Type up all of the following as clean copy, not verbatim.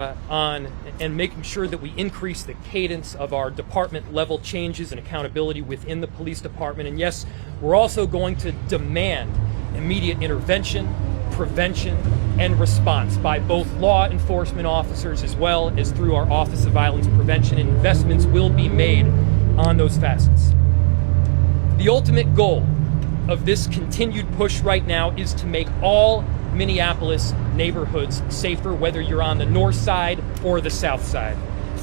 on and making sure that we increase the cadence of our department level changes and accountability within the police department. And yes, we're also going to demand immediate intervention, prevention, and response by both law enforcement officers as well as through our Office of Violence Prevention, and investments will be made on those facets. The ultimate goal of this continued push right now is to make all Minneapolis neighborhoods safer, whether you're on the north side or the south side.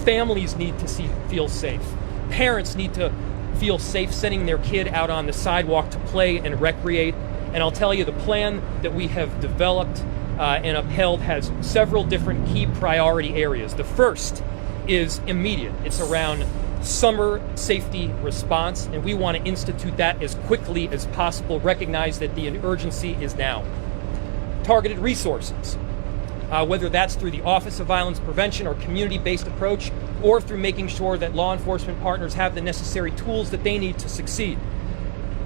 Families need to feel safe. Parents need to feel safe sending their kid out on the sidewalk to play and recreate. And I'll tell you, the plan that we have developed and upheld has several different key priority areas. The first is immediate. It's around summer safety response, and we want to institute that as quickly as possible, recognize that the urgency is now. Targeted resources, whether that's through the Office of Violence Prevention or community-based approach, or through making sure that law enforcement partners have the necessary tools that they need to succeed.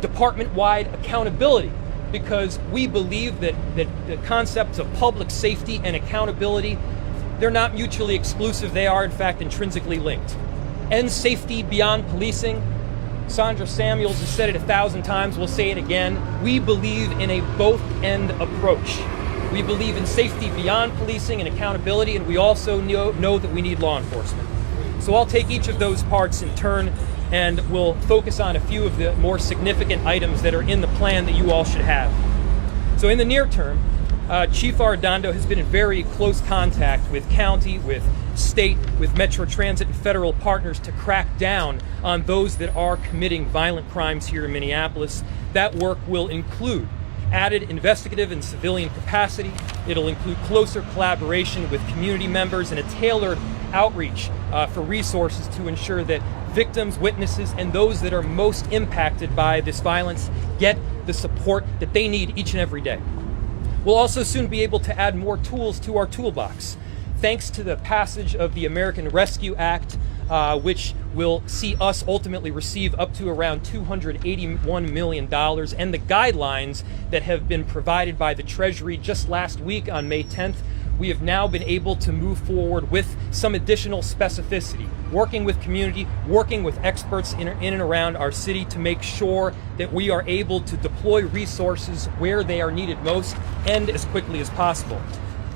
Department-wide accountability, because we believe that the concepts of public safety and accountability, they're not mutually exclusive. They are, in fact, intrinsically linked. End safety beyond policing. Sandra Samuels has said it 1,000 times, we'll say it again. We believe in a both-end approach. We believe in safety beyond policing and accountability, and we also know that we need law enforcement. So I'll take each of those parts in turn, and we'll focus on a few of the more significant items that are in the plan that you all should have. So in the near term, Chief Arredondo has been in very close contact with county, with state, with Metro Transit and federal partners to crack down on those that are committing violent crimes here in Minneapolis. That work will include added investigative and civilian capacity. It'll include closer collaboration with community members and a tailored outreach for resources to ensure that victims, witnesses, and those that are most impacted by this violence get the support that they need each and every day. We'll also soon be able to add more tools to our toolbox. Thanks to the passage of the American Rescue Act, which will see us ultimately receive up to around $281 million, and the guidelines that have been provided by the Treasury just last week on May 10th, we have now been able to move forward with some additional specificity, working with community, working with experts in and around our city to make sure that we are able to deploy resources where they are needed most and as quickly as possible.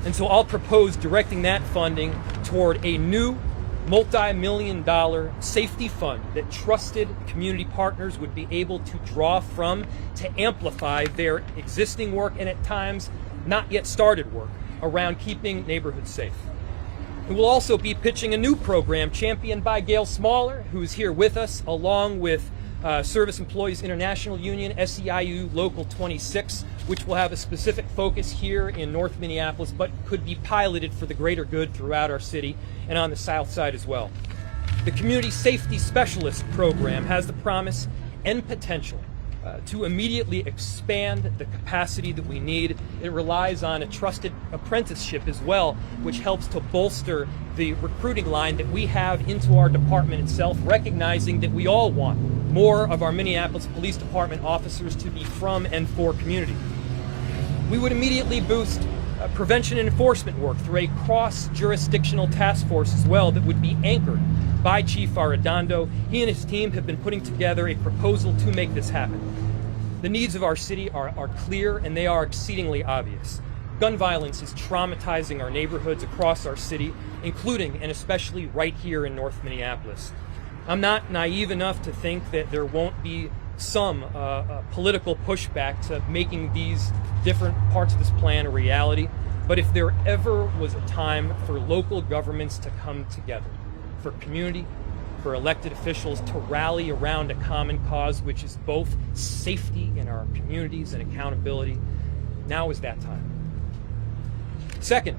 And so I'll propose directing that funding toward a new multi-million-dollar safety fund that trusted community partners would be able to draw from to amplify their existing work and at times not yet started work around keeping neighborhoods safe. And we'll also be pitching a new program championed by Gail Smaller, who's here with us, along with Service Employees International Union, SEIU Local 26, which will have a specific focus here in North Minneapolis, but could be piloted for the greater good throughout our city and on the south side as well. The Community Safety Specialist Program has the promise and potential to immediately expand the capacity that we need. It relies on a trusted apprenticeship as well, which helps to bolster the recruiting line that we have into our department itself, recognizing that we all want more of our Minneapolis Police Department officers to be from and for community. We would immediately boost prevention and enforcement work through a cross-jurisdictional task force as well that would be anchored by Chief Arredondo. He and his team have been putting together a proposal to make this happen. The needs of our city are clear, and they are exceedingly obvious. Gun violence is traumatizing our neighborhoods across our city, including and especially right here in North Minneapolis. I'm not naive enough to think that there won't be some political pushback to making these different parts of this plan a reality, but if there ever was a time for local governments to come together, for community, for elected officials to rally around a common cause, which is both safety in our communities and accountability, now is that time. Second,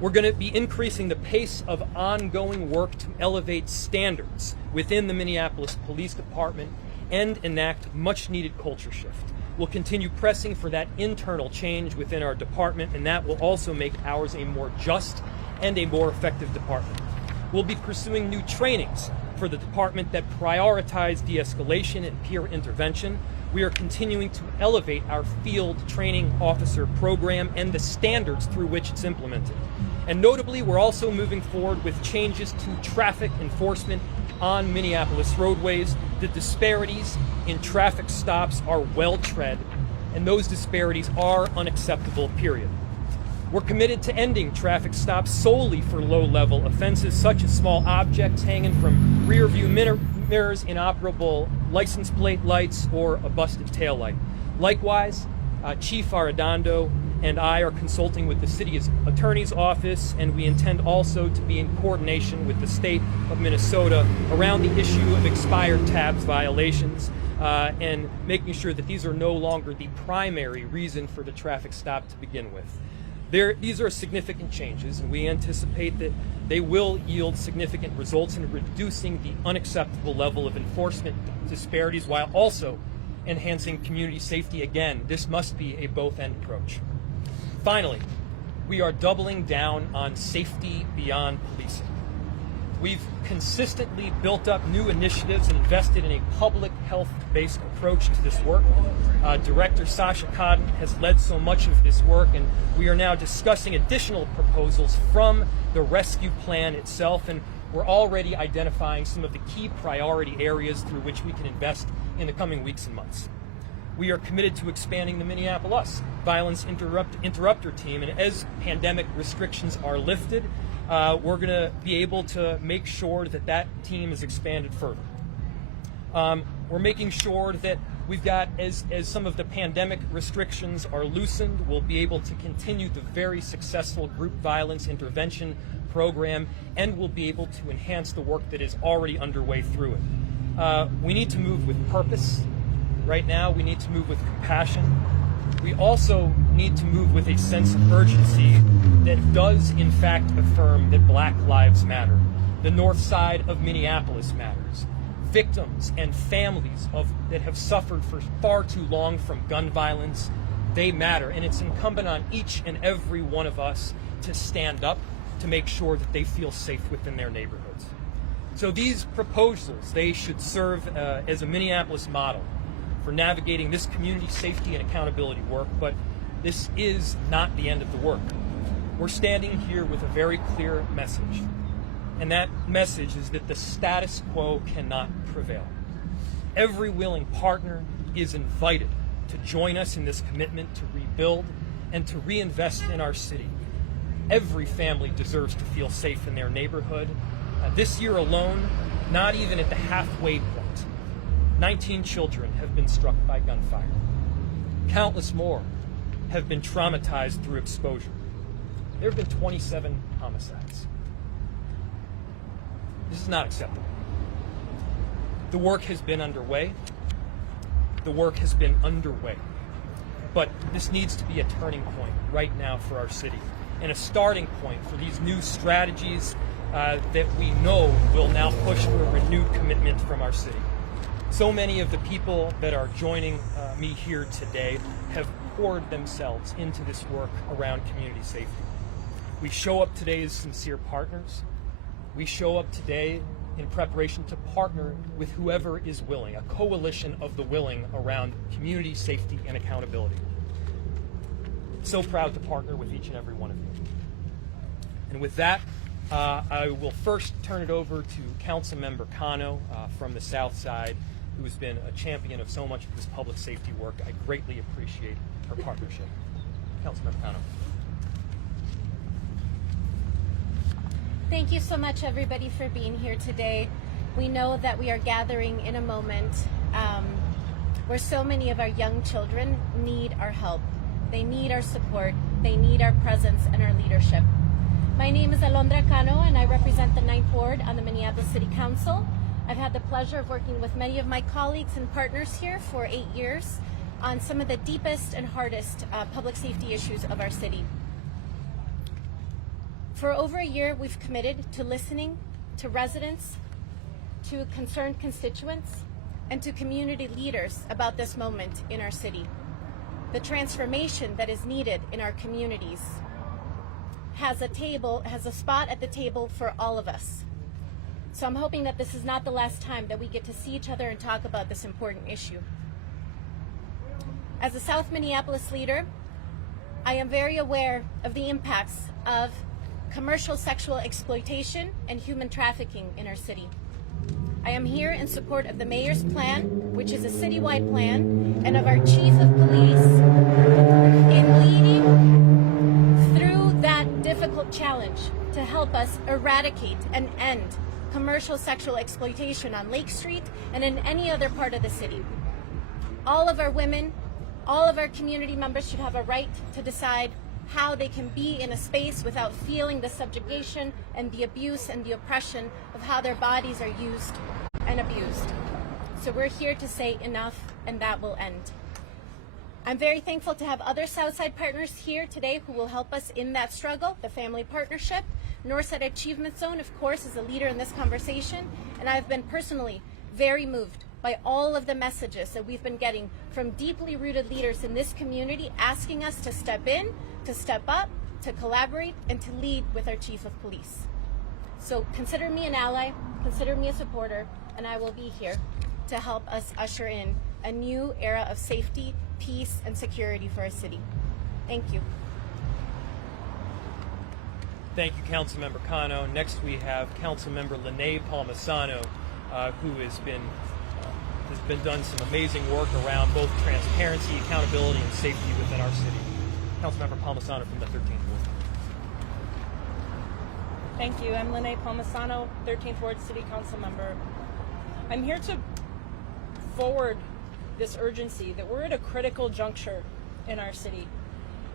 we're going to be increasing the pace of ongoing work to elevate standards within the Minneapolis Police Department and enact much-needed culture shift. We'll continue pressing for that internal change within our department, and that will also make ours a more just and a more effective department. We'll be pursuing new trainings for the department that prioritize de-escalation and peer intervention. We are continuing to elevate our field training officer program and the standards through which it's implemented. And notably, we're also moving forward with changes to traffic enforcement on Minneapolis roadways. The disparities in traffic stops are well tread, and those disparities are unacceptable, period. We're committed to ending traffic stops solely for low-level offenses, such as small objects hanging from rear-view mirrors, inoperable license plate lights, or a busted taillight. Likewise, Chief Arredondo and I are consulting with the city attorney's office, and we intend also to be in coordination with the state of Minnesota around the issue of expired tabs violations and making sure that these are no longer the primary reason for the traffic stop to begin with. These are significant changes, and we anticipate that they will yield significant results in reducing the unacceptable level of enforcement disparities while also enhancing community safety. Again, this must be a both-end approach. Finally, we are doubling down on safety beyond policing. We've consistently built up new initiatives and invested in a public health-based approach to this work. Director Sasha Cotton has led so much of this work, and we are now discussing additional proposals from the rescue plan itself, and we're already identifying some of the key priority areas through which we can invest in the coming weeks and months. We are committed to expanding the Minneapolis Violence Interrupter Team, and as pandemic restrictions are lifted, we're going to be able to make sure that that team is expanded further. We're making sure that we've got, as some of the pandemic restrictions are loosened, we'll be able to continue the very successful group violence intervention program, and we'll be able to enhance the work that is already underway through it. We need to move with purpose. Right now, we need to move with compassion. We also need to move with a sense of urgency that does, in fact, affirm that Black lives matter. The north side of Minneapolis matters. Victims and families that have suffered for far too long from gun violence, they matter. And it's incumbent on each and every one of us to stand up to make sure that they feel safe within their neighborhoods. So these proposals, they should serve as a Minneapolis model for navigating this community safety and accountability work, but this is not the end of the work. We're standing here with a very clear message, and that message is that the status quo cannot prevail. Every willing partner is invited to join us in this commitment to rebuild and to reinvest in our city. Every family deserves to feel safe in their neighborhood. This year alone, not even at the halfway point, 19 children have been struck by gunfire. Countless more have been traumatized through exposure. There have been 27 homicides. This is not acceptable. The work has been underway. The work has been underway. But this needs to be a turning point right now for our city, and a starting point for these new strategies that we know will now push for a renewed commitment from our city. So many of the people that are joining me here today have poured themselves into this work around community safety. We show up today as sincere partners. We show up today in preparation to partner with whoever is willing, a coalition of the willing around community safety and accountability. So proud to partner with each and every one of you. And with that, I will first turn it over to Councilmember Cano from the South Side, who has been a champion of so much of this public safety work. I greatly appreciate her partnership. Councilmember Cano. Thank you so much, everybody, for being here today. We know that we are gathering in a moment where so many of our young children need our help. They need our support. They need our presence and our leadership. My name is Alondra Cano, and I represent the 9th Ward on the Minneapolis City Council. I've had the pleasure of working with many of my colleagues and partners here for 8 years on some of the deepest and hardest public safety issues of our city. For over a year, we've committed to listening to residents, to concerned constituents, and to community leaders about this moment in our city. The transformation that is needed in our communities has a spot at the table for all of us. So I'm hoping that this is not the last time that we get to see each other and talk about this important issue. As a South Minneapolis leader, I am very aware of the impacts of commercial sexual exploitation and human trafficking in our city. I am here in support of the mayor's plan, which is a citywide plan, and of our chief of police in leading through that difficult challenge to help us eradicate and end commercial sexual exploitation on Lake Street and in any other part of the city. All of our women, all of our community members should have a right to decide how they can be in a space without feeling the subjugation and the abuse and the oppression of how their bodies are used and abused. So we're here to say enough, and that will end. I'm very thankful to have other Southside partners here today who will help us in that struggle. The Family Partnership, Northside Achievement Zone, of course, is a leader in this conversation, and I've been personally very moved by all of the messages that we've been getting from deeply rooted leaders in this community asking us to step in, to step up, to collaborate, and to lead with our chief of police. So consider me an ally, consider me a supporter, and I will be here to help us usher in a new era of safety, peace, and security for our city. Thank you. Thank you, Councilmember Cano. Next, we have Councilmember Lene Palmisano, who has been done some amazing work around both transparency, accountability, and safety within our city. Councilmember Palmisano from the 13th Ward. Thank you. I'm Lene Palmisano, 13th Ward City Council member. I'm here to forward this urgency that we're at a critical juncture in our city.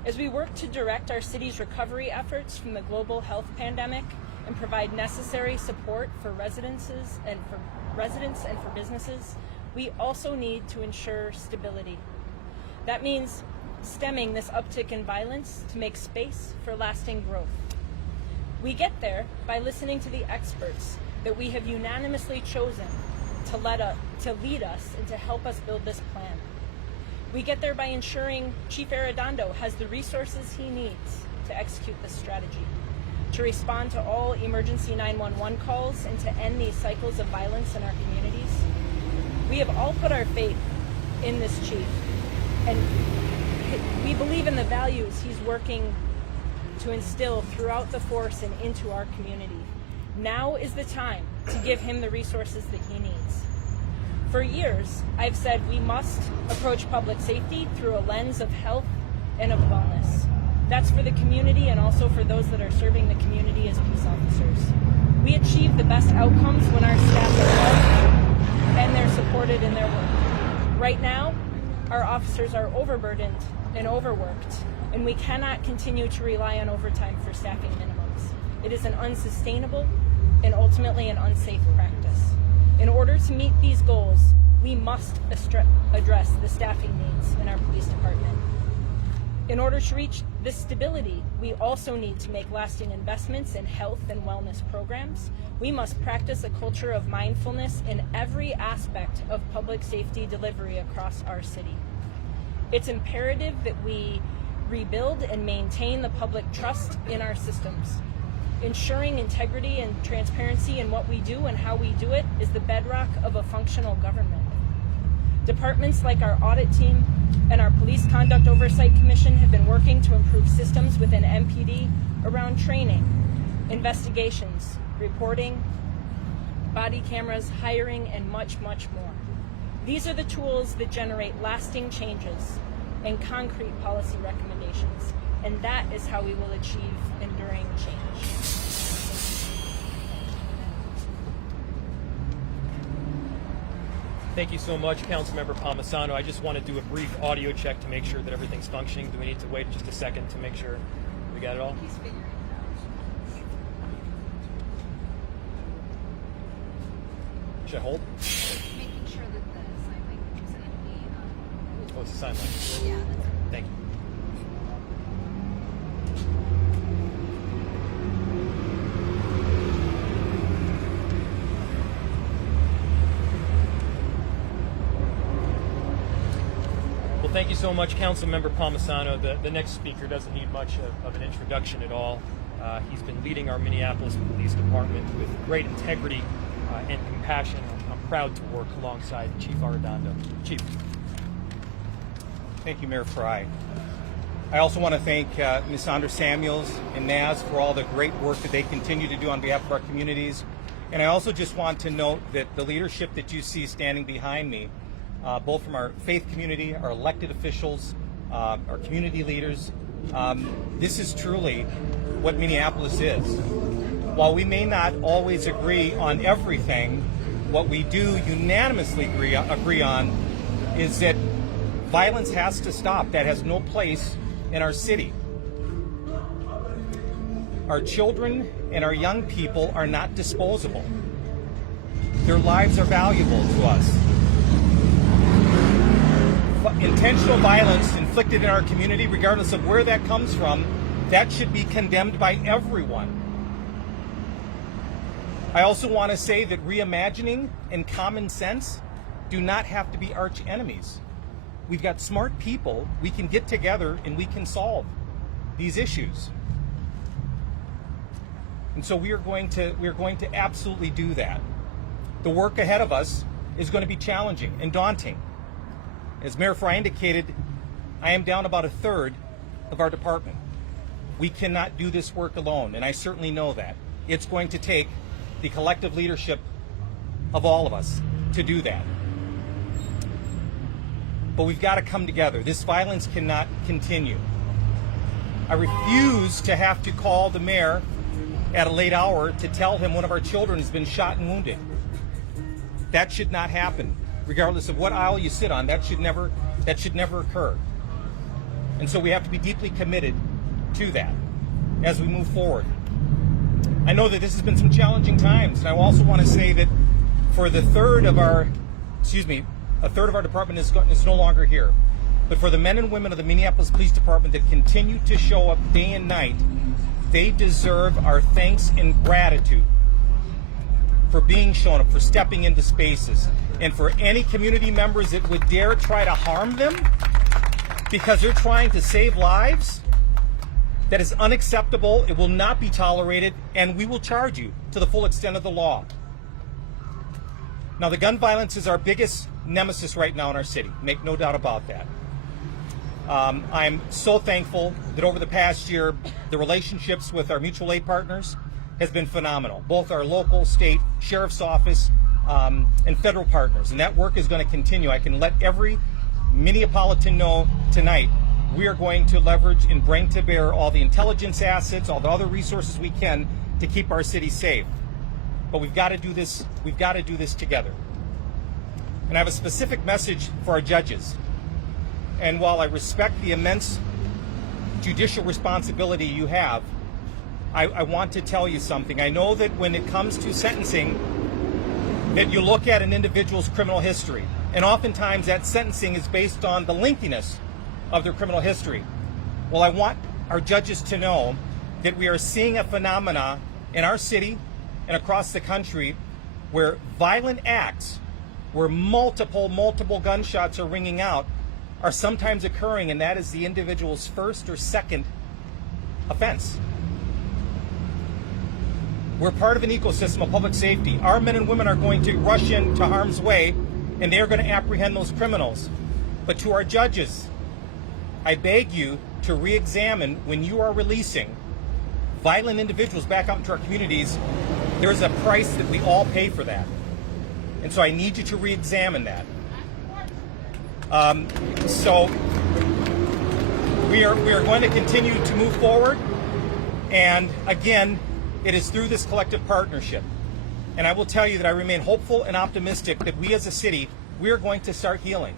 As we work to direct our city's recovery efforts from the global health pandemic and provide necessary support for residents and for businesses, we also need to ensure stability. That means stemming this uptick in violence to make space for lasting growth. We get there by listening to the experts that we have unanimously chosen to lead us and to help us build this plan. We get there by ensuring Chief Arredondo has the resources he needs to execute this strategy, to respond to all emergency 911 calls and to end these cycles of violence in our communities. We have all put our faith in this chief, and we believe in the values he's working to instill throughout the force and into our community. Now is the time to give him the resources that he needs. For years, I've said we must approach public safety through a lens of health and of wellness. That's for the community and also for those that are serving the community as peace officers. We achieve the best outcomes when our staff are healthy and they're supported in their work. Right now, our officers are overburdened and overworked, and we cannot continue to rely on overtime for staffing minimums. It is an unsustainable and ultimately an unsafe practice. In order to meet these goals, we must address the staffing needs in our police department. In order to reach this stability, we also need to make lasting investments in health and wellness programs. We must practice a culture of mindfulness in every aspect of public safety delivery across our city. It's imperative that we rebuild and maintain the public trust in our systems. Ensuring integrity and transparency in what we do and how we do it is the bedrock of a functional government. Departments like our audit team and our Police Conduct Oversight Commission have been working to improve systems within MPD around training, investigations, reporting, body cameras, hiring, and much, much more. These are the tools that generate lasting changes and concrete policy recommendations, and that is how we will achieve enduring change. Thank you so much, Councilmember Palmisano. I just want to do a brief audio check to make sure that everything's functioning. Do we need to wait just a second to make sure we got it all? He's figuring it out. Should I hold? Making sure that the sign language is in the Oh, it's a sign language. yeah, that's right. Thank you. Well, thank you so much, Councilmember Palmisano. The next speaker doesn't need much of an introduction at all. He's been leading our Minneapolis Police Department with great integrity and compassion. I'm proud to work alongside Chief Arredondo. Chief. Thank you, Mayor Fry. I also want to thank Ms. Sandra Samuels and Naz for all the great work that they continue to do on behalf of our communities. And I also just want to note that the leadership that you see standing behind me, both from our faith community, our elected officials, our community leaders, this is truly what Minneapolis is. While we may not always agree on everything, what we do unanimously agree on is that violence has to stop. That has no place in our city. Our children and our young people are not disposable. Their lives are valuable to us. Intentional violence inflicted in our community, regardless of where that comes from, that should be condemned by everyone. I also want to say that reimagining and common sense do not have to be arch enemies. We've got smart people. We can get together and we can solve these issues. And so we are going to absolutely do that. The work ahead of us is going to be challenging and daunting. As Mayor Fry indicated, I am down about a third of our department. We cannot do this work alone, and I certainly know that. It's going to take the collective leadership of all of us to do that. But we've got to come together. This violence cannot continue. I refuse to have to call the mayor at a late hour to tell him one of our children has been shot and wounded. That should not happen, regardless of what aisle you sit on. That should never occur. And so we have to be deeply committed to that as we move forward. I know that this has been some challenging times, and I also want to say that for a third of our department is no longer here. But for the men and women of the Minneapolis Police Department that continue to show up day and night, they deserve our thanks and gratitude for being shown up, for stepping into spaces. And for any community members that would dare try to harm them because they're trying to save lives, that is unacceptable. It will not be tolerated, and we will charge you to the full extent of the law. Now, the gun violence is our biggest nemesis right now in our city. Make no doubt about that. I'm so thankful that over the past year, the relationships with our mutual aid partners has been phenomenal. Both our local, state, sheriff's office, and federal partners. And that work is going to continue. I can let every Minneapolitan know tonight we are going to leverage and bring to bear all the intelligence assets, all the other resources we can to keep our city safe. But we've got to do this. We've got to do this together. And I have a specific message for our judges. And while I respect the immense judicial responsibility you have, I want to tell you something. I know that when it comes to sentencing, that you look at an individual's criminal history, and oftentimes that sentencing is based on the lengthiness of their criminal history. Well, I want our judges to know that we are seeing a phenomena in our city and across the country where violent acts, where multiple gunshots are ringing out, are sometimes occurring, and that is the individual's first or second offense. We're part of an ecosystem of public safety. Our men and women are going to rush into harm's way, and they are going to apprehend those criminals. But to our judges, I beg you to re-examine when you are releasing violent individuals back out into our communities. There's a price that we all pay for that. And so I need you to re-examine that. So we are going to continue to move forward. And again, it is through this collective partnership. And I will tell you that I remain hopeful and optimistic that we as a city, we are going to start healing.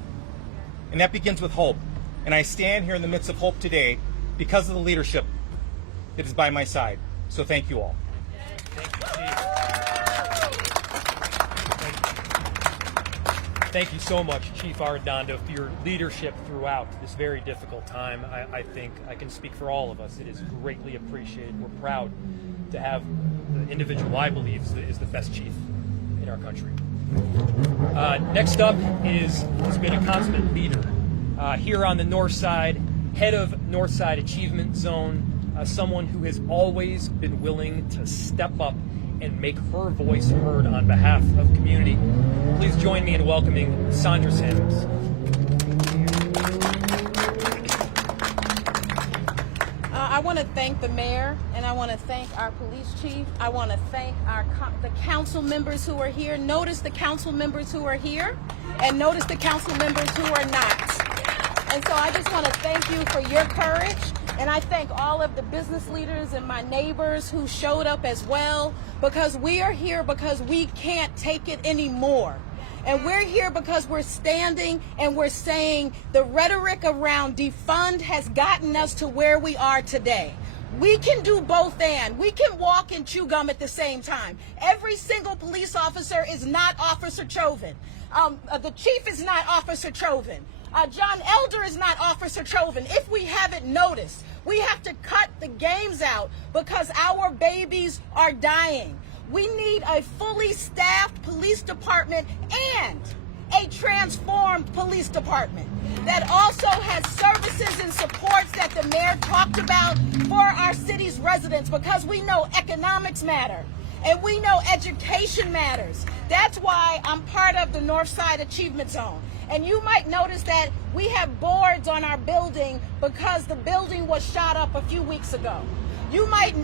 And that begins with hope. And I stand here in the midst of hope today because of the leadership that is by my side. So thank you all. Thank you, Chief. Thank you so much, Chief Arredondo, for your leadership throughout this very difficult time. I think I can speak for all of us. It is greatly appreciated. We're proud to have the individual I believe is the best chief in our country. Next up has been a consummate leader here on the North Side, head of North Side Achievement Zone, someone who has always been willing to step up and make her voice heard on behalf of community. Please join me in welcoming Sandra Samuels. I want to thank the mayor, and I want to thank our police chief. I want to thank the council members who are here. Notice the council members who are here, and notice the council members who are not. And so I just want to thank you for your courage, and I thank all of the business leaders and my neighbors who showed up as well, because we are here because we can't take it anymore. And we're here because we're standing and we're saying the rhetoric around defund has gotten us to where we are today. We can do both and. We can walk and chew gum at the same time. Every single police officer is not Officer Chauvin. The chief is not Officer Chauvin. John Elder is not Officer Chauvin. If we haven't noticed, we have to cut the games out because our babies are dying. We need a fully staffed police department and a transformed police department that also has services and supports that the mayor talked about for our city's residents, because we know economics matter and we know education matters. That's why I'm part of the Northside Achievement Zone. And you might notice that we have boards on our building because the building was shot up a few weeks ago. You might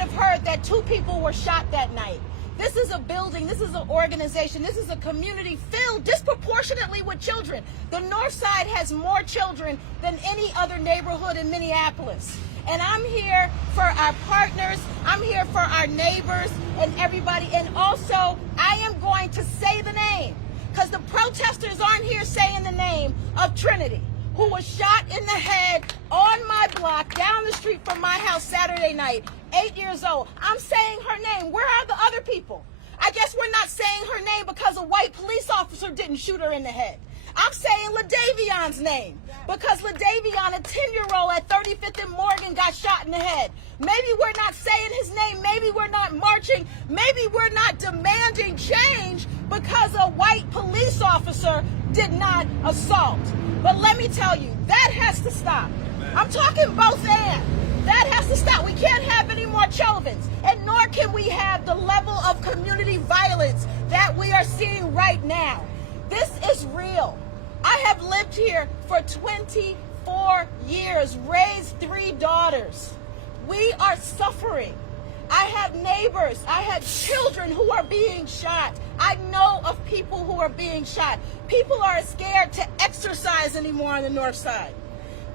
have heard that 2 people were shot that night. This is a building, this is an organization, this is a community filled disproportionately with children. The North Side has more children than any other neighborhood in Minneapolis. And I'm here for our partners, I'm here for our neighbors and everybody. And also, I am going to say the name, because the protesters aren't here saying the name of Trinity, who was shot in the head on my block down the street from my house Saturday night, 8 years old. I'm saying her name. Where are the other people? I guess we're not saying her name because a white police officer didn't shoot her in the head. I'm saying LaDavion's name because LaDavion, a 10-year-old at 35th and Morgan, got shot in the head. Maybe we're not saying his name. Maybe we're not marching. Maybe we're not demanding change because a white police officer did not assault. But let me tell you, that has to stop. I'm talking both and. That has to stop. We can't have any more Chauvins, and nor can we have the level of community violence that we are seeing right now. This is real. I have lived here for 24 years, raised 3 daughters. We are suffering. I have neighbors, I have children who are being shot. I know of people who are being shot. People are scared to exercise anymore on the North Side.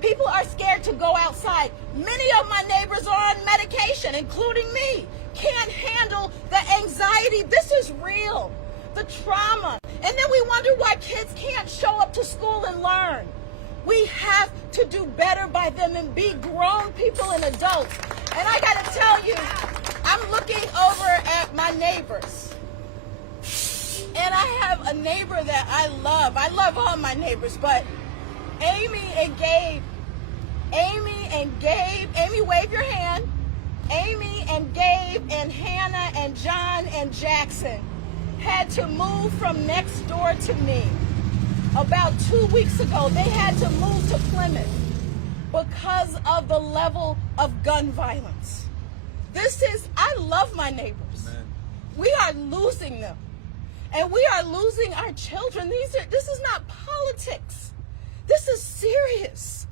People are scared to go outside. Many of my neighbors are on medication, including me. Can't handle the anxiety. This is real. The trauma. And then we wonder why kids can't show up to school and learn. We have to do better by them and be grown people and adults. And I gotta tell you, I'm looking over at my neighbors. And I have a neighbor that I love. I love all my neighbors, but Amy and Gabe, Amy, wave your hand. Amy and Gabe and Hannah and John and Jackson had to move from next door to me. About 2 weeks ago, they had to move to Plymouth because of the level of gun violence. I love my neighbors. Amen. We are losing them. And we are losing our children. This is not politics. This is serious.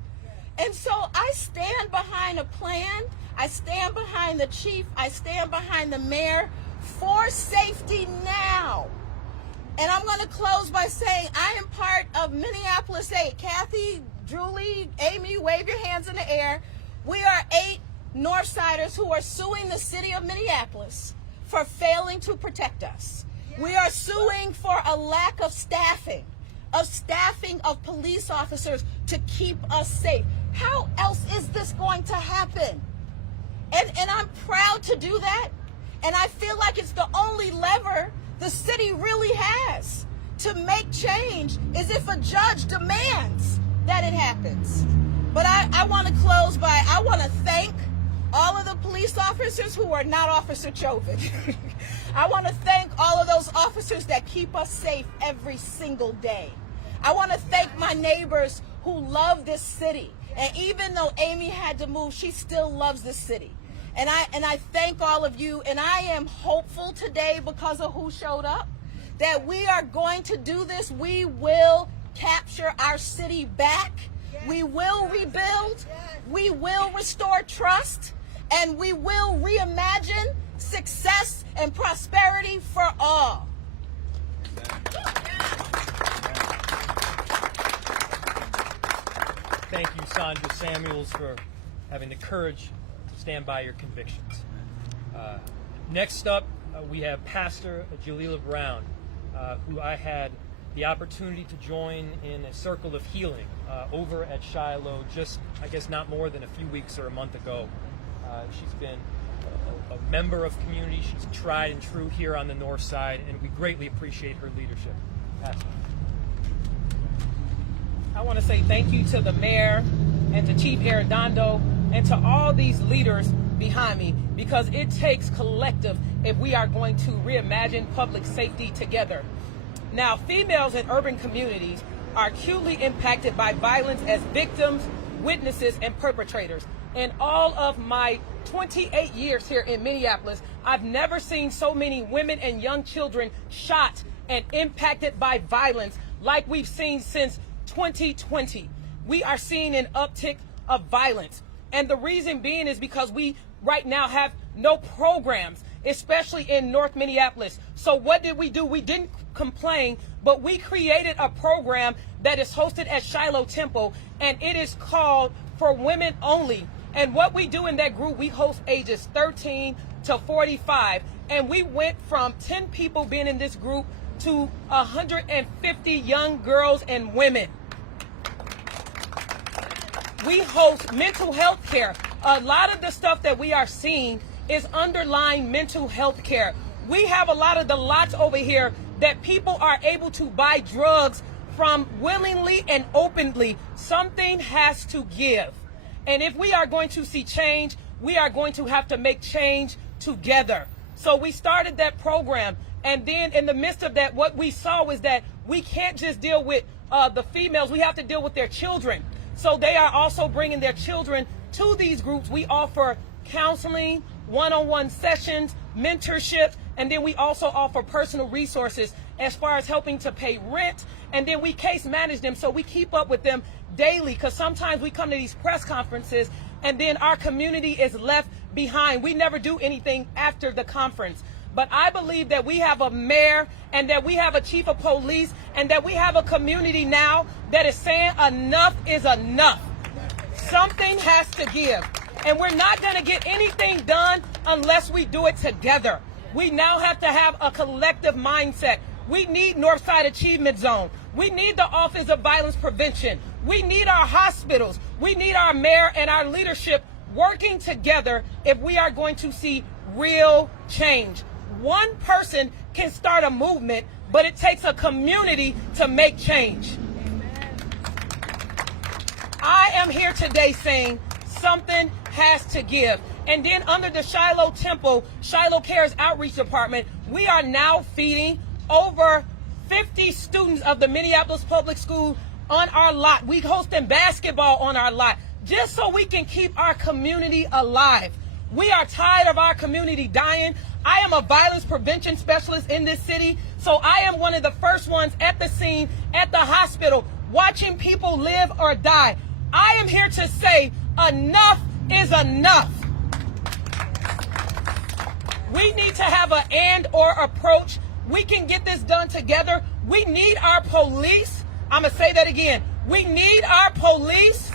And so I stand behind a plan. I stand behind the chief. I stand behind the mayor for safety now. And I'm going to close by saying I am part of Minneapolis 8. Kathy, Julie, Amy, wave your hands in the air. We are 8 Northsiders who are suing the city of Minneapolis for failing to protect us. We are suing for a lack of staffing of police officers to keep us safe. How else is this going to happen? And I'm proud to do that. And I feel like it's the only lever the city really has to make change is if a judge demands that it happens. But I want to close by, I want to thank all of the police officers who are not Officer Chauvin. I want to thank all of those officers that keep us safe every single day. I want to thank my neighbors who love this city. And even though Amy had to move, she still loves this city. And I thank all of you, and I am hopeful today because of who showed up, that we are going to do this. We will capture our city back. we will rebuild, we will restore trust, and we will reimagine success and prosperity for all. Thank you, Sandra Samuels, for having the courage to stand by your convictions. Next up, we have Pastor Jalila Brown, who I had the opportunity to join in a circle of healing over at Shiloh just, I guess, not more than a few weeks or a month ago. She's been a member of community. She's tried and true here on the north side, and we greatly appreciate her leadership. Pastor. I want to say thank you to the mayor and to Chief Arredondo and to all these leaders behind me, because it takes collective if we are going to reimagine public safety together. Now, females in urban communities are acutely impacted by violence as victims, witnesses, and perpetrators. In all of my 28 years here in Minneapolis, I've never seen so many women and young children shot and impacted by violence like we've seen since 2020. We are seeing an uptick of violence. And the reason being is because we right now have no programs, especially in North Minneapolis. So what did we do? We didn't complain, but we created a program that is hosted at Shiloh Temple, and it is called For Women Only. And what we do in that group, we host ages 13 to 45. And we went from 10 people being in this group to 150 young girls and women. We host mental health care. A lot of the stuff that we are seeing is underlying mental health care. We have a lot of the lots over here that people are able to buy drugs from willingly and openly. Something has to give. And if we are going to see change, we are going to have to make change together. So we started that program. And then in the midst of that, what we saw was that we can't just deal with the females. We have to deal with their children. So they are also bringing their children to these groups. We offer counseling, one-on-one sessions, mentorship, and then we also offer personal resources as far as helping to pay rent. And then we case manage them, so we keep up with them daily, because sometimes we come to these press conferences and then our community is left behind. We never do anything after the conference. But I believe that we have a mayor and that we have a chief of police and that we have a community now that is saying enough is enough. Something has to give. And we're not going to get anything done unless we do it together. We now have to have a collective mindset. We need Northside Achievement Zone. We need the Office of Violence Prevention. We need our hospitals. We need our mayor and our leadership working together if we are going to see real change. One person can start a movement, but it takes a community to make change. I am here today saying something has to give. And then under the Shiloh Temple, Shiloh Cares Outreach Department, we are now feeding over 50 students of the Minneapolis Public School on our lot. We hosting basketball on our lot just so we can keep our community alive. We are tired of our community dying. I am a violence prevention specialist in this city, so I am one of the first ones at the scene, at the hospital, watching people live or die. I am here to say enough is enough. We need to have an and/or approach. We can get this done together. We need our police. I'm going to say that again. We need our police.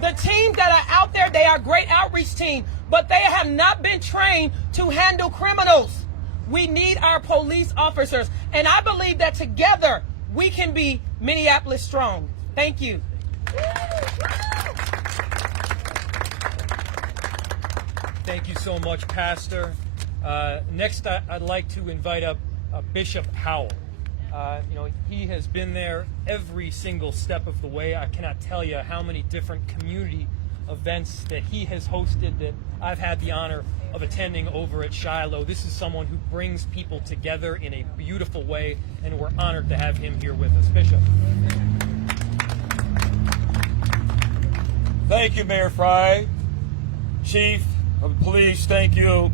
The teams that are out there, they are great outreach team, but they have not been trained to handle criminals. We need our police officers. And I believe that together we can be Minneapolis strong. Thank you. Thank you so much, Pastor. Next, I'd like to invite up Bishop Howell. He has been there every single step of the way. I cannot tell you how many different community events that he has hosted that I've had the honor of attending over at Shiloh. This is someone who brings people together in a beautiful way, and we're honored to have him here with us. Bishop. Thank you, Mayor Fry. Chief of Police, thank you.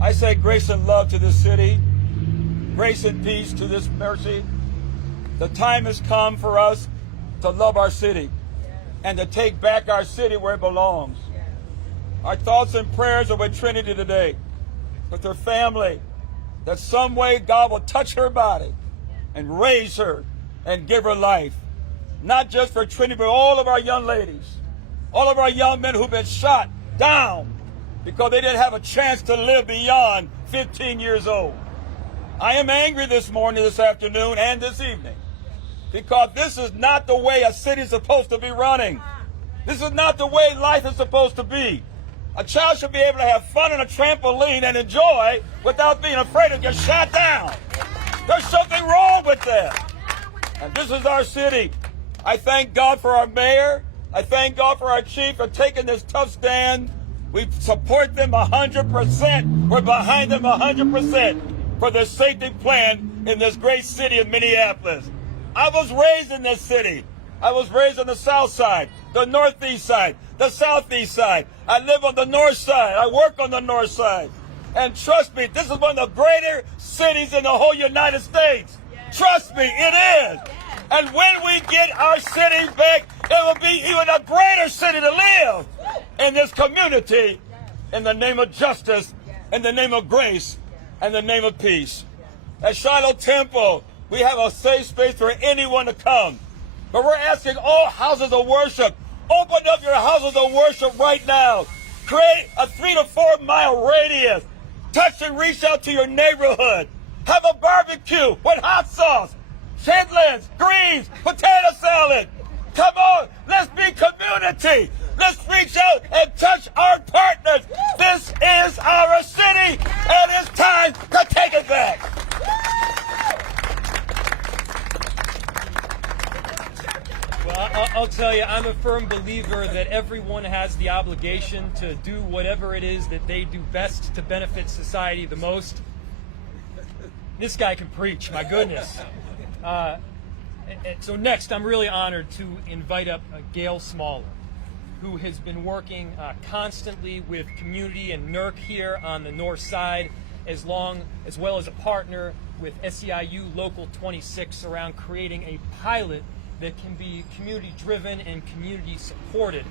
I say grace and love to this city. Grace and peace to this mercy. The time has come for us to love our city. and to take back our city where it belongs. Our thoughts and prayers are with Trinity today, with her family, that some way God will touch her body and raise her and give her life. Not just for Trinity, but all of our young ladies, all of our young men who've been shot down because they didn't have a chance to live beyond 15 years old. I am angry this morning, this afternoon, and this evening because this is not the way a city is supposed to be running. This is not the way life is supposed to be. A child should be able to have fun on a trampoline and enjoy without being afraid to get shot down. There's something wrong with that. And this is our city. I thank God for our mayor. I thank God for our chief for taking this tough stand. We support them 100%. We're behind them 100% for the safety plan in this great city of Minneapolis. I was raised in this city. I was raised on the south side, the northeast side, the southeast side. I live on the north side. I work on the north side. And trust me, this is one of the greater cities in the whole United States. Trust me, it is. And when we get our city back, it will be even a greater city to live in this community in the name of justice, in the name of grace, and the name of peace. At Shiloh Temple, we have a safe space for anyone to come. But we're asking all houses of worship, open up your houses of worship right now. Create a 3 to 4 mile radius. Touch and reach out to your neighborhood. Have a barbecue with hot sauce, chitlins, greens, potato salad. Come on, let's be community. Let's reach out and touch our partners. This is our city, and it's time to take it back. Well, I'll tell you, I'm a firm believer that everyone has the obligation to do whatever it is that they do best to benefit society the most. This guy can preach, my goodness. So next, I'm really honored to invite up Gail Smaller, who has been working constantly with community and NERC here on the north side, as well as a partner with SEIU Local 26 around creating a pilot that can be community-driven and community-supported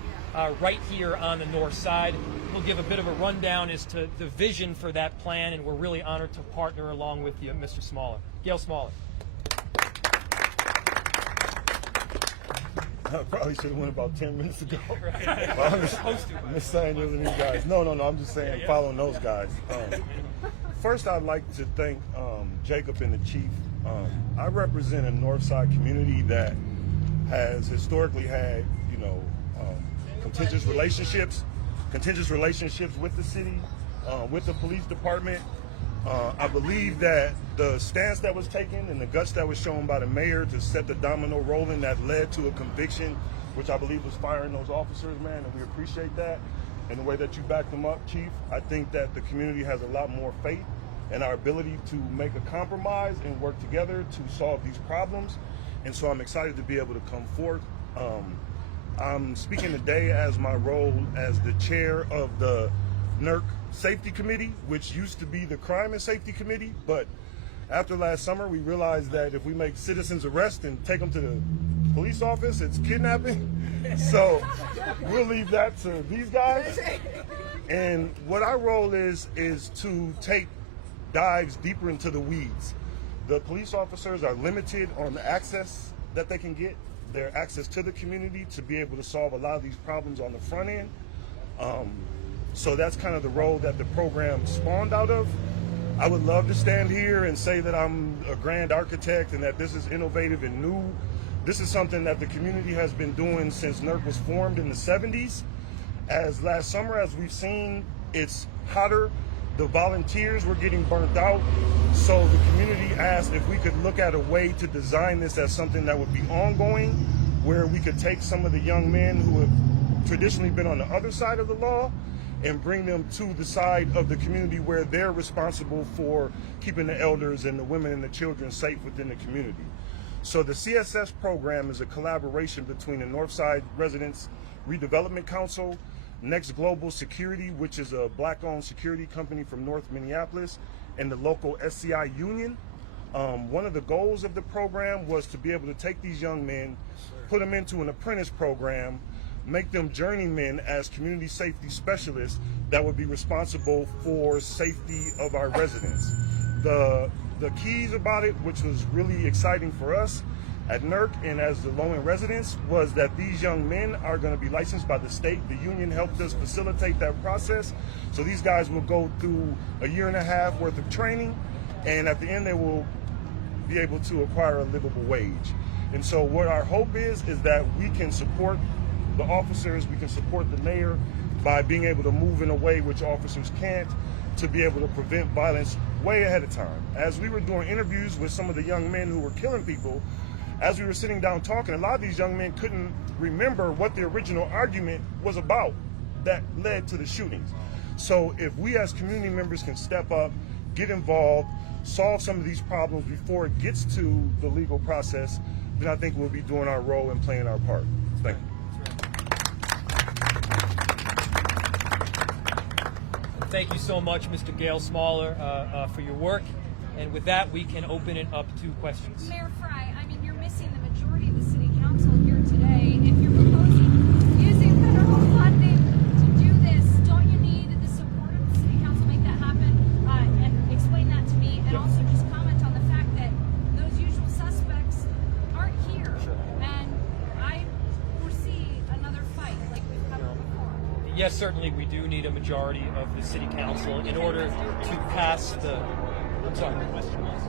right here on the north side. We'll give a bit of a rundown as to the vision for that plan, and we're really honored to partner along with you, Mr. Smaller. Gail Smaller. I probably should have went about 10 minutes ago. Right. I'm just saying those are these guys. No, I'm just saying following those guys. First, I'd like to thank Jacob and the chief. I represent a Northside community that has historically had, contentious relationships with the city, with the police department. I believe that the stance that was taken and the guts that was shown by the mayor to set the domino rolling that led to a conviction, which I believe was firing those officers, man, and we appreciate that. And the way that you backed them up, Chief, I think that the community has a lot more faith in our ability to make a compromise and work together to solve these problems. And so I'm excited to be able to come forth. I'm speaking today as my role as the chair of the NERC Safety Committee, which used to be the Crime and Safety Committee, but after last summer we realized that if we make citizens arrest and take them to the police office, it's kidnapping. So we'll leave that to these guys. And what our role is to take dives deeper into the weeds. The police officers are limited on the access that they can get, their access to the community to be able to solve a lot of these problems on the front end. So that's kind of the role that the program spawned out of. I would love to stand here and say that I'm a grand architect and that this is innovative and new. This is something that the community has been doing since NERC was formed in the 70s. As last summer, as we've seen, it's hotter. The volunteers were getting burnt out. So the community asked if we could look at a way to design this as something that would be ongoing, where we could take some of the young men who have traditionally been on the other side of the law and bring them to the side of the community where they're responsible for keeping the elders and the women and the children safe within the community. So the CSS program is a collaboration between the Northside Residents Redevelopment Council, Next Global Security, which is a black-owned security company from North Minneapolis, and the local SCI union. One of the goals of the program was to be able to take these young men, put them into an apprentice program, make them journeymen as community safety specialists that would be responsible for safety of our residents. The keys about it, which was really exciting for us at NERC and as the low-end residents, was that these young men are going to be licensed by the state. The union helped us facilitate that process. So these guys will go through a 1.5 years worth of training, and at the end they will be able to acquire a livable wage. And so what our hope is that we can support the officers, we can support the mayor by being able to move in a way which officers can't, to be able to prevent violence way ahead of time. As we were doing interviews with some of the young men who were killing people, as we were sitting down talking, a lot of these young men couldn't remember what the original argument was about that led to the shootings. So if we as community members can step up, get involved, solve some of these problems before it gets to the legal process, then I think we'll be doing our role and playing our part. Thank you. Thank you so much, Mr. Gail Smaller, for your work. And with that, we can open it up to questions. Mayor Fry, I mean, you're missing the majority of the city council here today. If you're proposing using federal funding to do this, don't you need the support of the city council to make that happen? And explain that to me. And also just comment on the fact that those usual suspects aren't here. Sure. And I foresee another fight like we've covered before. Yes, certainly we do need a majority of the city council in order to pass the... I'm sorry.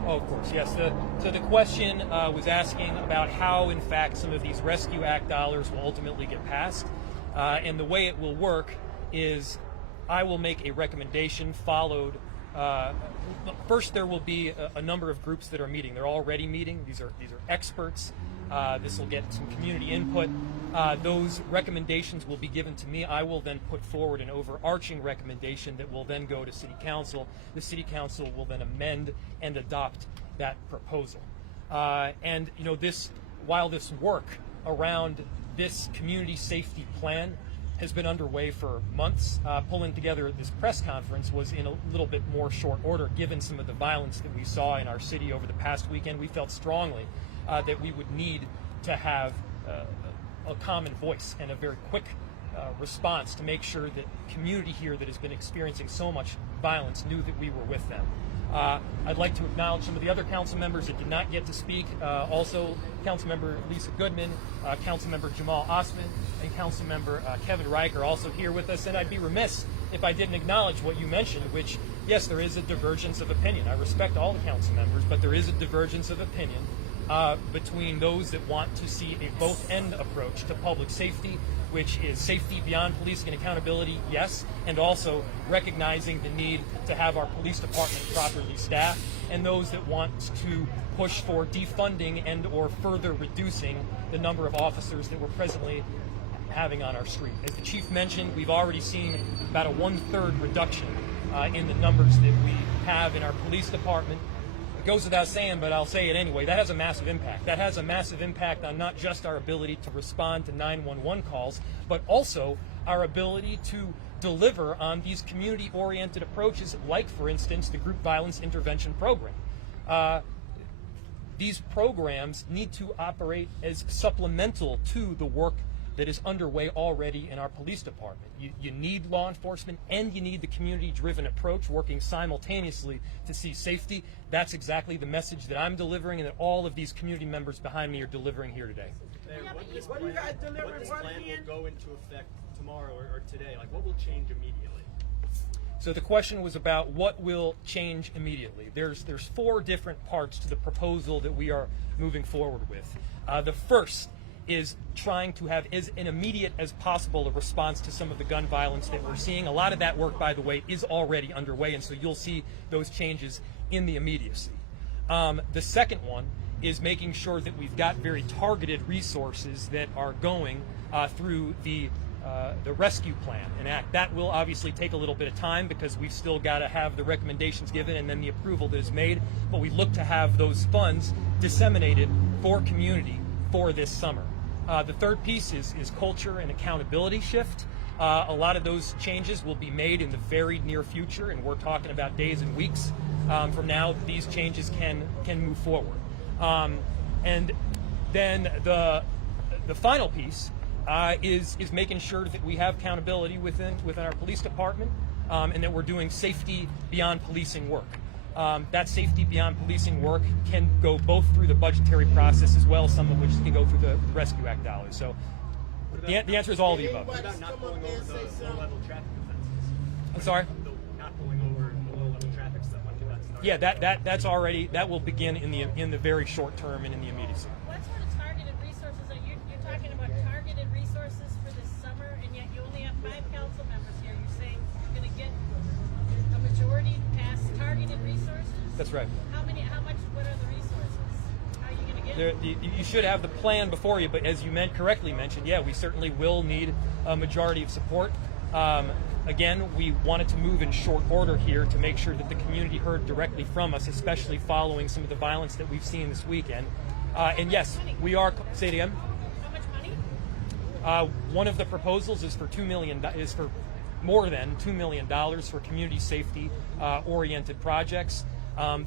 Oh, of course, yes. So the question was asking about how, in fact, some of these Rescue Act dollars will ultimately get passed. And the way it will work is I will make a recommendation followed. First, there will be a number of groups that are meeting. They're already meeting. These are experts. This will get some community input. Those recommendations will be given to me. I will then put forward an overarching recommendation that will then go to City Council. The City Council will then amend and adopt that proposal. And you know, while this work around this community safety plan has been underway for months, pulling together this press conference was in a little bit more short order given some of the violence that we saw in our city over the past weekend. We felt strongly that we would need to have a common voice and a very quick response to make sure that community here that has been experiencing so much violence knew that we were with them. I'd like to acknowledge some of the other council members that did not get to speak. Also, Councilmember Lisa Goodman, Councilmember Jamal Osman, and Councilmember Kevin Reich are also here with us. And I'd be remiss if I didn't acknowledge what you mentioned, which, yes, there is a divergence of opinion. I respect all the council members, but there is a divergence of opinion between those that want to see a both-end approach to public safety, which is safety beyond policing and accountability, yes, and also recognizing the need to have our police department properly staffed, and those that want to push for defunding and or further reducing the number of officers that we're presently having on our street. As the chief mentioned, we've already seen about a 1/3 reduction in the numbers that we have in our police department. It goes without saying, but I'll say it anyway, that has a massive impact. That has a massive impact on not just our ability to respond to 911 calls, but also our ability to deliver on these community-oriented approaches, like, for instance, the Group Violence Intervention Program. These programs need to operate as supplemental to the work that is underway already in our police department. You need law enforcement and you need the community-driven approach working simultaneously to see safety. That's exactly the message that I'm delivering and that all of these community members behind me are delivering here today. What do you guys deliver? This plan will go into effect tomorrow or today. Like, what will change immediately? So the question was about what will change immediately. There's 4 different parts to the proposal that we are moving forward with. The first is trying to have as an immediate as possible a response to some of the gun violence that we're seeing. A lot of that work, by the way, is already underway, and so you'll see those changes in the immediacy. The second one is making sure that we've got very targeted resources that are going through the rescue plan and act. That will obviously take a little bit of time because we've still got to have the recommendations given and then the approval that is made, but we look to have those funds disseminated for community for this summer. The third piece is culture and accountability shift. A lot of those changes will be made in the very near future, and we're talking about days and weeks from now. These changes can move forward. And then the final piece is making sure that we have accountability within our police department, and that we're doing safety beyond policing work. That safety beyond policing work can go both through the budgetary process as well, some of which can go through the Rescue Act dollars. So the answer is all of the above. What about not pulling over the low-level traffic offenses? I'm sorry? Not pulling over the low-level traffic stuff. When can that start? Yeah, that's already, that will begin in the very short term and in the immediacy. What sort of targeted resources are you're talking about? Targeted resources for this summer, and yet you only have 5 council members here. You're saying you're going to get a majority past targeted resources? That's right. How much? What are the resources? How are you going to get them? You should have the plan before you, but as you correctly mentioned, yeah, we certainly will need a majority of support. Again, we wanted to move in short order here to make sure that the community heard directly from us, especially following some of the violence that we've seen this weekend. And yes, we are. Say it again. How much money? One of the proposals is for more than $2 million for community safety oriented projects.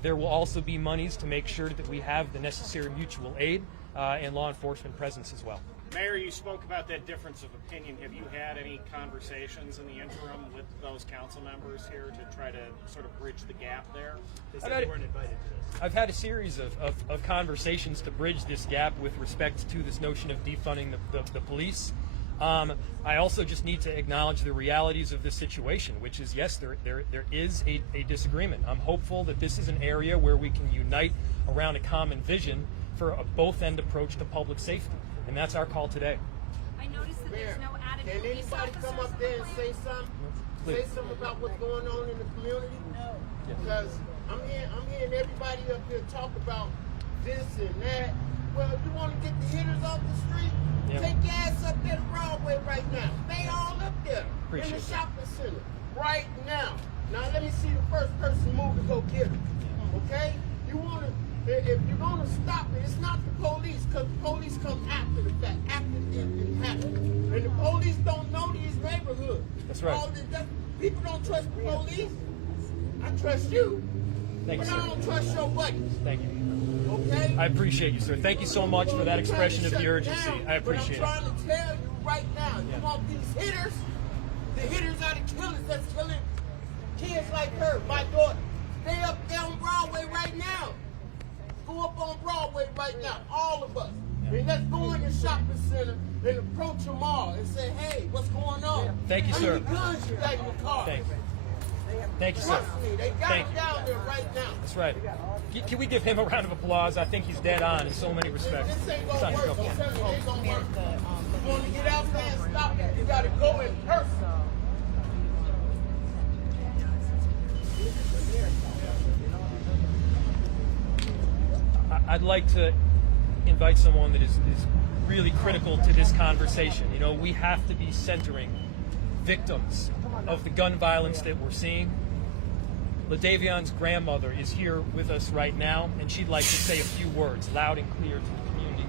There will also be monies to make sure that we have the necessary mutual aid and law enforcement presence as well. Mayor, you spoke about that difference of opinion. Have you had any conversations in the interim with those council members here to try to sort of bridge the gap there? They said they weren't invited to this. I've had a series of conversations to bridge this gap with respect to this notion of defunding the police. I also just need to acknowledge the realities of this situation, which is, yes, there is a disagreement. I'm hopeful that this is an area where we can unite around a common vision for a both-end approach to public safety, and that's our call today. I noticed that there's no added Can police anybody officers come up in there the and plan? say something? Please. Say something about what's going on in the community? No. Because I'm hearing everybody up here talk about this and that. Well, if you want to get the hitters off the street, take your ass up there to Broadway right now. They all up there in the shopping center right now. Now let me see the first person move to go get them. Okay? You want to, if you're going to stop it, it's not the police, because the police come after the fact, after it happened. And the police don't know these neighborhoods. That's right. People don't trust the police. I trust you. Thank you, But sir. I don't trust your buddy. Thank you. Okay? I appreciate you, sir. Thank you so much for that expression of the urgency. I appreciate But I'm it. trying to tell you right now, you want these hitters? The hitters are the killers that's killing kids like her, my daughter. Stay up there on Broadway right now. Go up on Broadway right now, all of us. And let's go in the shopping center and approach them all and say, hey, what's going on? Thank you, How sir. many guns you got in your car? Thank you. Thank you, sir. Trust me, they got Thank him you. down there right now. That's right. Can we give him a round of applause? I think he's dead on in so many respects. This ain't It's gonna not a work. joke. I'm telling you, it ain't gonna work. You want to get out there and stop it, you got to go in person. I'd like to invite someone that is really critical to this conversation. You know, we have to be centering victims of the gun violence that we're seeing. LaDavion's grandmother is here with us right now, and she'd like to say a few words, loud and clear, to the community.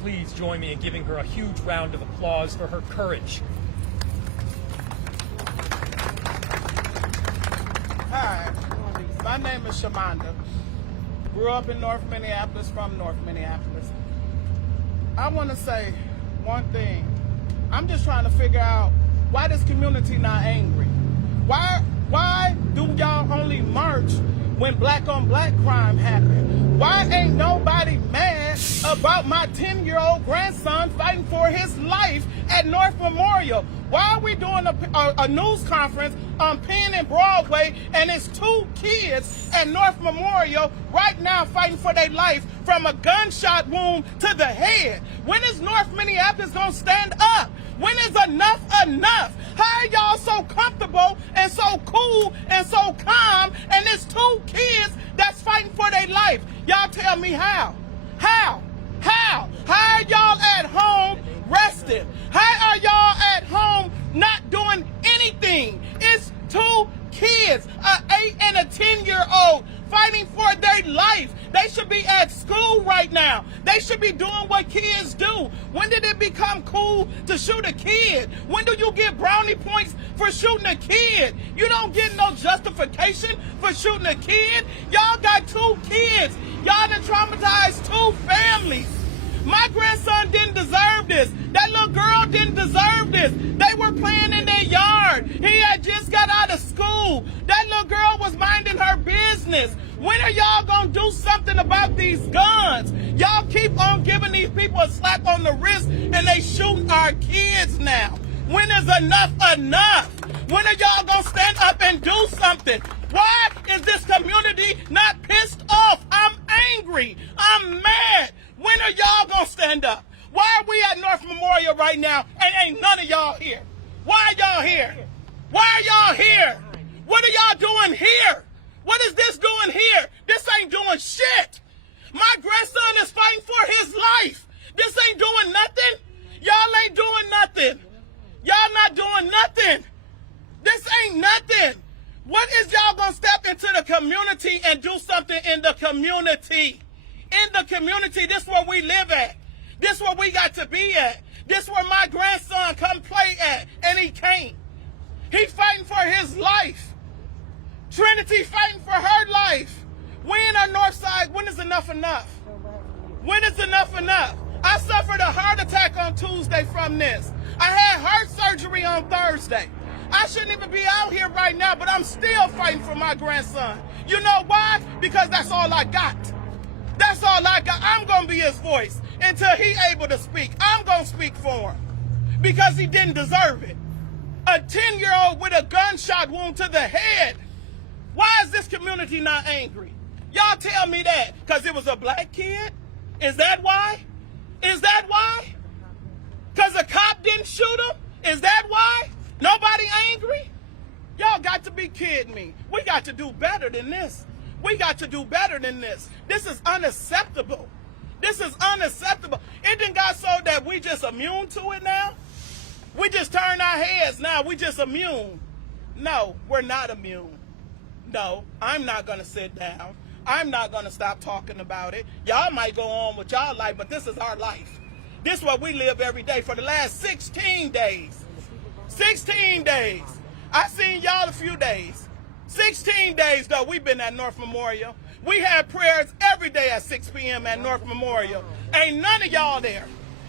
Please join me in giving her a huge round of applause for her courage. Hi, my name is Shamanda. Grew up in North Minneapolis, from North Minneapolis. I want to say one thing. I'm just trying to figure out why this community not angry. Why do y'all only march when black on black crime happen? Why ain't nobody mad about my 10-year-old grandson fighting for his life at North Memorial? Why are we doing a news conference on Penn and Broadway and it's 2 kids at North Memorial right now fighting for their life from a gunshot wound to the head? When is North Minneapolis gonna stand up? When is enough enough? How are y'all so comfortable and so cool and so calm and it's 2 kids that's fighting for their life? Y'all tell me how? How? How? How are y'all at home rested? How are y'all at home not doing anything? It's 2 kids, an 8 and a 10-year-old fighting for their life. They should be at school right now. They should be doing what kids do. When did it become cool to shoot a kid? When do you get brownie points for shooting a kid? You don't get no justification for shooting a kid. Y'all got 2 kids. Y'all done traumatized 2 families. My grandson didn't deserve this. That little girl didn't deserve this. They were playing in their yard. He had just got out of school. That little girl was minding her business. When are y'all gonna do something about these guns? Y'all keep on giving these people a slap on the wrist and they shooting our kids now. When is enough enough? When are y'all gonna stand up and do something? Why is this community not pissed off? I'm angry. I'm mad. When are y'all gonna stand up? Why are we at North Memorial right now and ain't none of y'all here? Why are y'all here? Why are y'all here? What are y'all doing here? What is this doing here? This ain't doing shit. My grandson is fighting for his life. This ain't doing nothing. Y'all ain't doing nothing. Y'all not doing nothing. This ain't nothing. What is y'all gonna step into the community and do something in the community? In the community, this where we live at. This where we got to be at. This where my grandson come play at, and he can't. He fighting for his life. Trinity fighting for her life. When our north side, when is enough enough? When is enough enough? I suffered a heart attack on Tuesday from this. I had heart surgery on Thursday. I shouldn't even be out here right now, but I'm still fighting for my grandson. You know why? Because that's all I got. That's all I got. I'm going to be his voice until he able to speak. I'm going to speak for him because he didn't deserve it. A 10-year-old with a gunshot wound to the head. Why is this community not angry? Y'all tell me that. Because it was a black kid? Is that why? Is that why? Because a cop didn't shoot him? Is that why? Nobody angry? Y'all got to be kidding me. We got to do better than this. We got to do better than this. This is unacceptable. This is unacceptable. It done got so that we just immune to it now. We just turn our heads now. We just immune. No, we're not immune. No, I'm not going to sit down. I'm not going to stop talking about it. Y'all might go on with y'all life, but this is our life. This is what we live every day for the last 16 days. 16 days. I seen y'all a few days. 16 days, though, we've been at North Memorial. We had prayers every day at 6 p.m. at North Memorial. Ain't none of y'all there.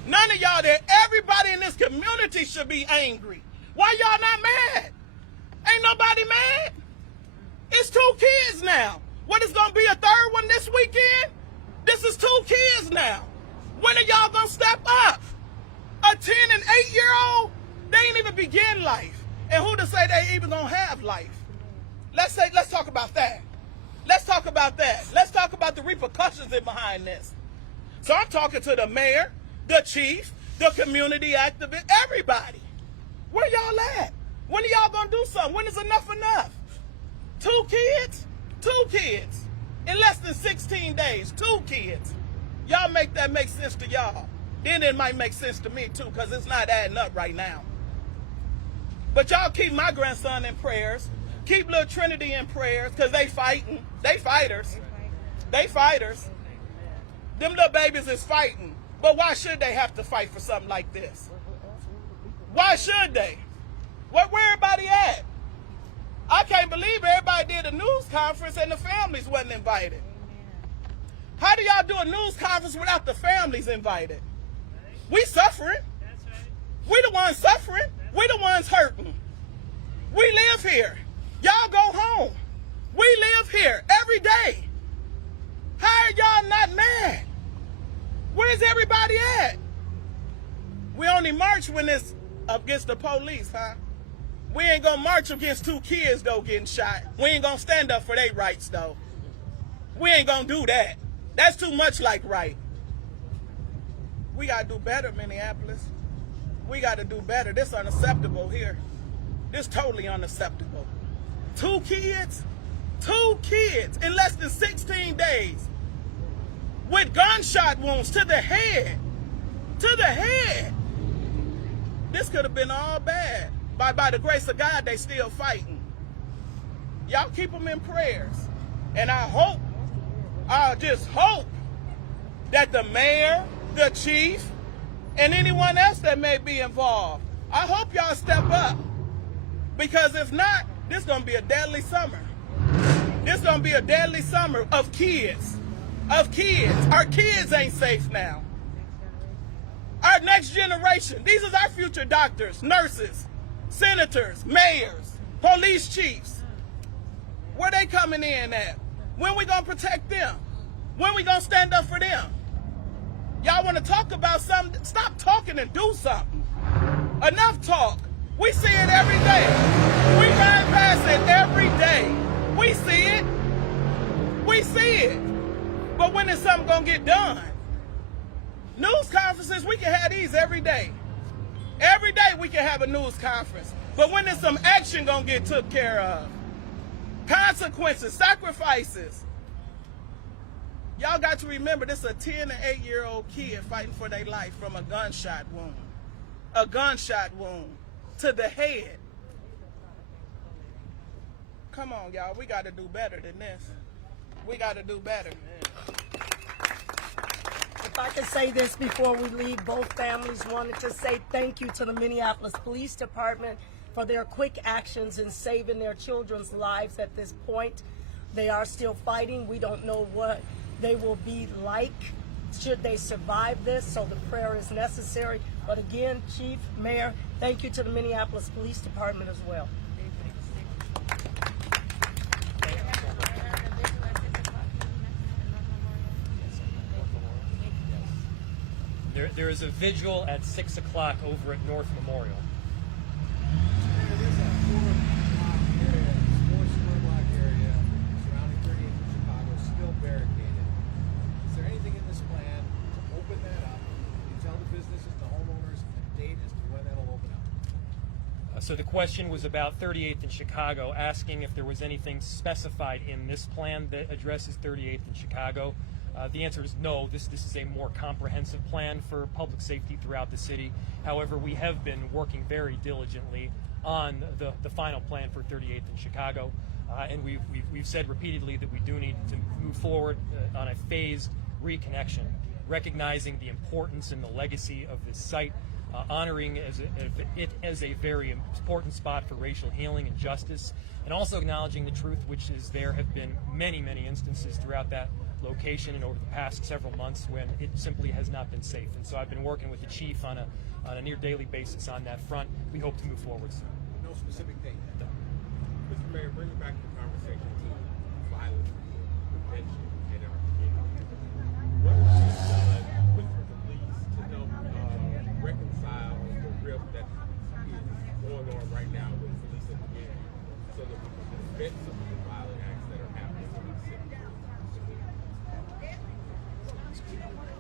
None of y'all there. Everybody in this community should be angry. Why y'all not mad? Ain't nobody mad. It's 2 kids now. What is going to be a third one this weekend? This is 2 kids now. When are y'all going to step up? A 10 and 8-year-old, they ain't even begin life. And who to say they even going to have life? Let's talk about that. Let's talk about that. Let's talk about the repercussions in behind this. So I'm talking to the mayor, the chief, the community activist, everybody. Where y'all at? When are y'all going to do something? When is enough enough? 2 kids? 2 kids. In less than 16 days, 2 kids. Y'all make that make sense to y'all. Then it might make sense to me too, because it's not adding up right now. But y'all keep my grandson in prayers. Keep little Trinity in prayers, because they fighting. They fighters. They fighters. Them little babies is fighting. But why should they have to fight for something like this? Why should they? Where everybody at? I can't believe everybody did a news conference and the families wasn't invited. How do y'all do a news conference without the families invited? We suffering. We the ones suffering. We the ones hurting. We live here. Y'all go home. We live here every day. How are y'all not mad? Where's everybody at? We only march when it's against the police, huh? We ain't gonna march against 2 kids, though, getting shot. We ain't gonna stand up for their rights, though. We ain't gonna do that. That's too much like right. We gotta do better, Minneapolis. We gotta do better. This is unacceptable here. This is totally unacceptable. 2 kids? 2 kids in less than 16 days with gunshot wounds to the head. To the head. This could have been all bad. By the grace of God, they still fighting. Y'all keep them in prayers. And I just hope that the mayor, the chief, and anyone else that may be involved, I hope y'all step up. Because if not, this is going to be a deadly summer. This is going to be a deadly summer of kids. Of kids. Our kids ain't safe now. Our our next generation. These are our future doctors, nurses, senators, mayors, police chiefs. Where they coming in at? When we gonna protect them? When we gonna stand up for them? Y'all wanna talk about something? Stop talking and do something. Enough talk. We see it every day. We ride past it every day. We see it. We see it. But when is something gonna get done? News conferences, we can have these every day. Every day we can have a news conference. But when is some action gonna get took care of? Consequences, sacrifices. Y'all got to remember this is a 10 and 8-year-old kid fighting for their life from a gunshot wound. A gunshot wound to the head. Come on, y'all. We got to do better than this. We got to do better. If I could say this before we leave, both families wanted to say thank you to the Minneapolis Police Department for their quick actions in saving their children's lives at this point. They are still fighting. We don't know what they will be like should they survive this, so the prayer is necessary. But again, Chief, Mayor, thank you to the Minneapolis Police Department as well. There is a vigil at 6 o'clock over at North Memorial. There is a 4 square block area surrounding 38th and Chicago still barricaded. Is there anything in this plan to open that up? Can you tell the businesses, the homeowners, a date as to when that'll open up? So the question was about 38th and Chicago, asking if there was anything specified in this plan that addresses 38th and Chicago. The answer is no. This is a more comprehensive plan for public safety throughout the city. However, we have been working very diligently on the final plan for 38th and Chicago, and we've said repeatedly that we do need to move forward on a phased reconnection, recognizing the importance and the legacy of this site, honoring it as a very important spot for racial healing and justice, and also acknowledging the truth, which is there have been many, many instances throughout that location and over the past several months when it simply has not been safe. And so I've been working with the chief on a near daily basis on that front. We hope to move forward soon. No specific date. No. Mr. Mayor, bring it back to the conversation to violence prevention in our community. What is being done with the police to help reconcile the rift that is going on right now with police and community so that we can prevent some of the violent acts that are happening in the city?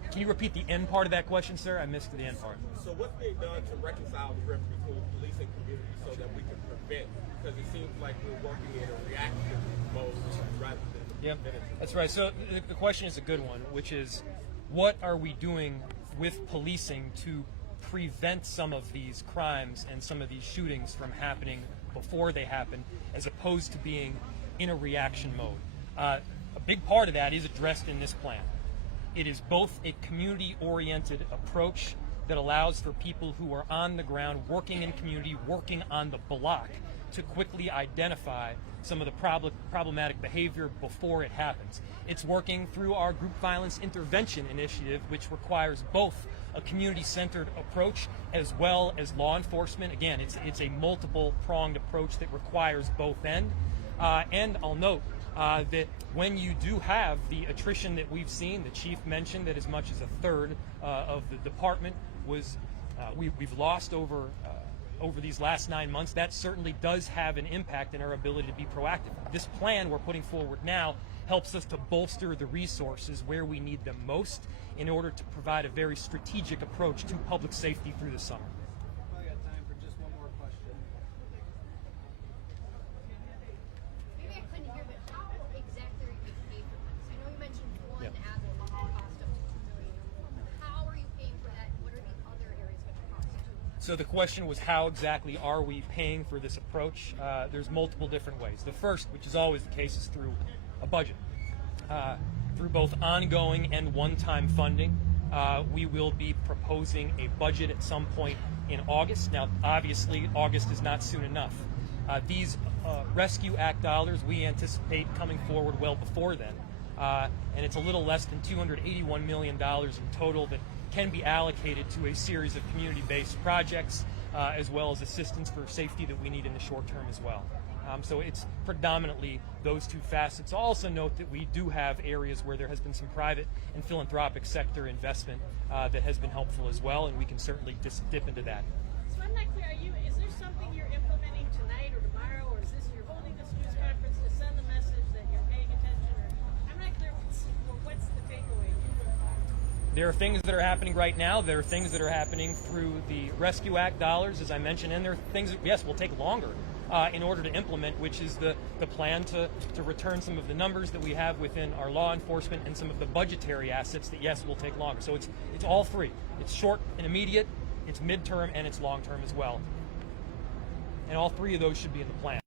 Can you repeat the end part of that question, sir? I missed the end part. So what's being done to reconcile the rift between police and community so that we can prevent? Because it seems like we're working in a reactive mode rather than preventative. That's right. So the question is a good one, which is, what are we doing with policing to prevent some of these crimes and some of these shootings from happening before they happen, as opposed to being in a reaction mode? A big part of that is addressed in this plan. It is both a community-oriented approach that allows for people who are on the ground, working in community, working on the block, to quickly identify some of the problematic behavior before it happens. It's working through our group violence intervention initiative, which requires both a community-centered approach as well as law enforcement. Again, it's a multiple-pronged approach that requires both ends. And I'll note that when you do have the attrition that we've seen, the chief mentioned that as much as a third of the department was we've lost over these last 9 months. That certainly does have an impact in our ability to be proactive. This plan we're putting forward now helps us to bolster the resources where we need them most in order to provide a very strategic approach to public safety through the summer. I got time for just one more question. Maybe I couldn't hear, but how exactly are you being paid for this? I know you mentioned one ad will cost up to $2 million or more, but how are you paying for that? What are the other areas going to cost too? So the question was, how exactly are we paying for this approach? There's multiple different ways. The first, which is always the case, is through a budget. Through both ongoing and one-time funding. We will be proposing a budget at some point in August. Now, obviously, August is not soon enough. These Rescue Act dollars we anticipate coming forward well before then. and it's a little less than $281 million in total that can be allocated to a series of community-based projects, as well as assistance for safety that we need in the short term as well. So it's predominantly those two facets. Also note that we do have areas where there has been some private and philanthropic sector investment that has been helpful as well, and we can certainly dip into that. So I'm not clear, is there something you're implementing tonight or tomorrow, or is this, you're holding this news conference to send the message that you're paying attention, or I'm not clear what's the takeaway? There are things that are happening right now. There are things that are happening through the Rescue Act dollars, as I mentioned, and there are things that, yes, will take longer in order to implement, which is the plan to return some of the numbers that we have within our law enforcement and some of the budgetary assets that, yes, will take longer. So it's all three. It's short and immediate, it's midterm, and it's long-term as well. And all three of those should be in the plan.